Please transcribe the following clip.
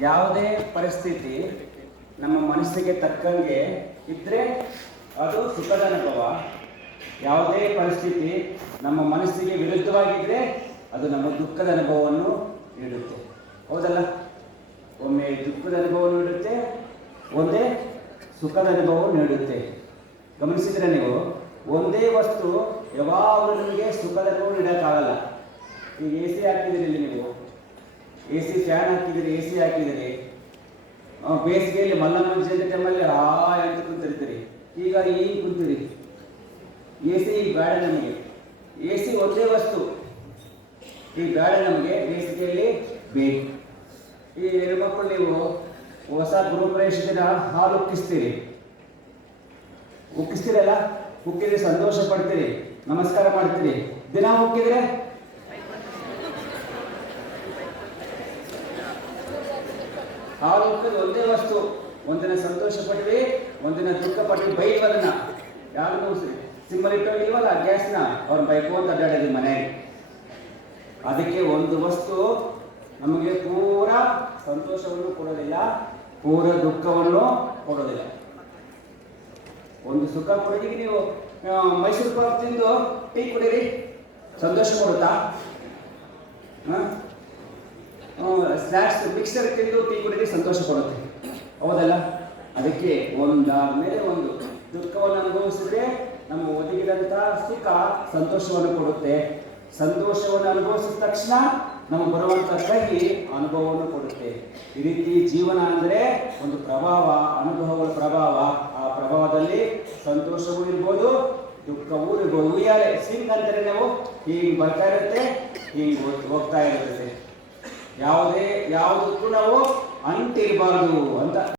ಯಾವುದೇ ಪರಿಸ್ಥಿತಿ ನಮ್ಮ ಮನಸ್ಸಿಗೆ ತಕ್ಕಂಗೆ ಇದ್ದರೆ ಅದು ಸುಖದ ಅನುಭವ. ಯಾವುದೇ ಪರಿಸ್ಥಿತಿ ನಮ್ಮ ಮನಸ್ಸಿಗೆ ವಿರುದ್ಧವಾಗಿದ್ದರೆ ಅದು ನಮ್ಮ ದುಃಖದ ಅನುಭವವನ್ನು ನೀಡುತ್ತೆ. ಹೌದಲ್ಲ? ಒಮ್ಮೆ ದುಃಖದ ಅನುಭವವನ್ನು ನೀಡುತ್ತೆ, ಒಂದೇ ಸುಖದ ಅನುಭವವನ್ನು ನೀಡುತ್ತೆ. ಗಮನಿಸಿದರೆ ನೀವು, ಒಂದೇ ವಸ್ತು ಯಾವಾಗಲೂ ನಿಮಗೆ ಸುಖದ ಅನುಭವ ನೀಡೋಕ್ಕಾಗಲ್ಲ. ಈಗ ಎ ಸಿ ಹಾಕಿದ್ದೀರಿ, ಇಲ್ಲಿ ನೀವು ಎ ಸಿ ಫ್ಯಾನ್ ಹಾಕಿದ್ದೀರಿ, ಎ ಸಿ ಹಾಕಿದ್ದೀರಿ, ಬೇಸಿಗೆಯಲ್ಲಿ ಮಲ್ಲಮಂಜೆ ಟೈಮಲ್ಲಿ ಅಂತ ಕುಂತಿರ್ತೀರಿ. ಈಗ ಕುಂತೀರಿ, ಎ ಸಿ ಬೇಡ ನಮಗೆ. ಎ ಸಿ ಒಂದೇ ವಸ್ತು, ಈಗ ಬೇಡ ನಮಗೆ, ಬೇಸಿಗೆಯಲ್ಲಿ ಬೇಕು. ಈ ಹೆಣ್ಮಕ್ಳು ನೀವು ಹೊಸ ಗೃಹಪ್ರವೇಶ ದಿನ ಹಾಲು ಉಕ್ಕಿಸ್ತೀರಲ್ಲ, ಉಕ್ಕಿದ್ರೆ ಸಂತೋಷ ಪಡ್ತೀರಿ, ನಮಸ್ಕಾರ ಮಾಡ್ತೀರಿ. ದಿನ ಉಕ್ಕಿದ್ರೆ ಹಾಲು ಉಕ್ಕಿದ್ರೆ ಒಂದೇ ವಸ್ತು. ಒಂದಿನ ಸಂತೋಷ ಪಟ್ವಿ, ಒಂದಿನ ದುಃಖ ಪಟ್ವಿ, ಬೈವದನ್ನ ಯಾರು ಸಿಮ್ಮಲ್ಲಿ ಇಟ್ಟೋಗಿಲ್ವಲ್ಲ ಗ್ಯಾಸ್ನ, ಅವ್ರು ಬೈಕೋತ ಅಡ್ಡಾಡೋದು ಮನೆಗೆ. ಅದಕ್ಕೆ ಒಂದು ವಸ್ತು ನಮಗೆ ಪೂರ ಸಂತೋಷವನ್ನು ಕೊಡೋದಿಲ್ಲ, ಪೂರ ದುಃಖವನ್ನು ಕೊಡೋದಿಲ್ಲ. ಒಂದು ಸುಖ ಕೊಡೋದಿಗೆ ನೀವು ಮೈಸೂರು ಪಾಕ್ ತಿಂದು ಟೀ ಕುಡೀರಿ, ಸಂತೋಷ ಕೊಡುತ್ತಾ? ಸ್ನ್ಯಾಕ್ಸ್ ಮಿಕ್ಸರ್ ತಿಂದು ಟೀ ಕುಡೀರಿ, ಸಂತೋಷ ಕೊಡುತ್ತೆ. ಹೌದಲ್ಲ? ಅದಕ್ಕೆ ಒಂದಾದ್ಮೇಲೆ ಒಂದು ದುಃಖವನ್ನು ಅನುಭವಿಸಿದ್ರೆ ನಮ್ಮ ಒದಗಿದಂಥ ಸುಖ ಸಂತೋಷವನ್ನು ಕೊಡುತ್ತೆ. ಸಂತೋಷವನ್ನು ಅನುಭವಿಸಿದ ತಕ್ಷಣ ನಮಗೆ ಬರುವಂಥ ಕಹಿ ಅನುಭವವನ್ನು ಕೊಡುತ್ತೆ. ಈ ರೀತಿ ಜೀವನ ಅಂದರೆ ಒಂದು ಪ್ರಭಾವ, ಅನುಭವಗಳ ಪ್ರಭಾವ. ಆ ಪ್ರಭಾವದಲ್ಲಿ ಸಂತೋಷವೂ ಇರ್ಬೋದು, ದುಃಖವೂ ಇರ್ಬೋದು. ಉಯ್ಯಾಲೆ ಸ್ವಿಂಗ್ ಅಂತಾರೆ ನಾವು, ಹೀಗೆ ಬರ್ತಾ ಇರುತ್ತೆ, ಹೀಗೆ ಹೋಗ್ತಾ ಇರುತ್ತೆ. ಯಾವುದಕ್ಕೂ ನಾವು ಅಂಟಿರಬಾರ್ದು ಅಂತ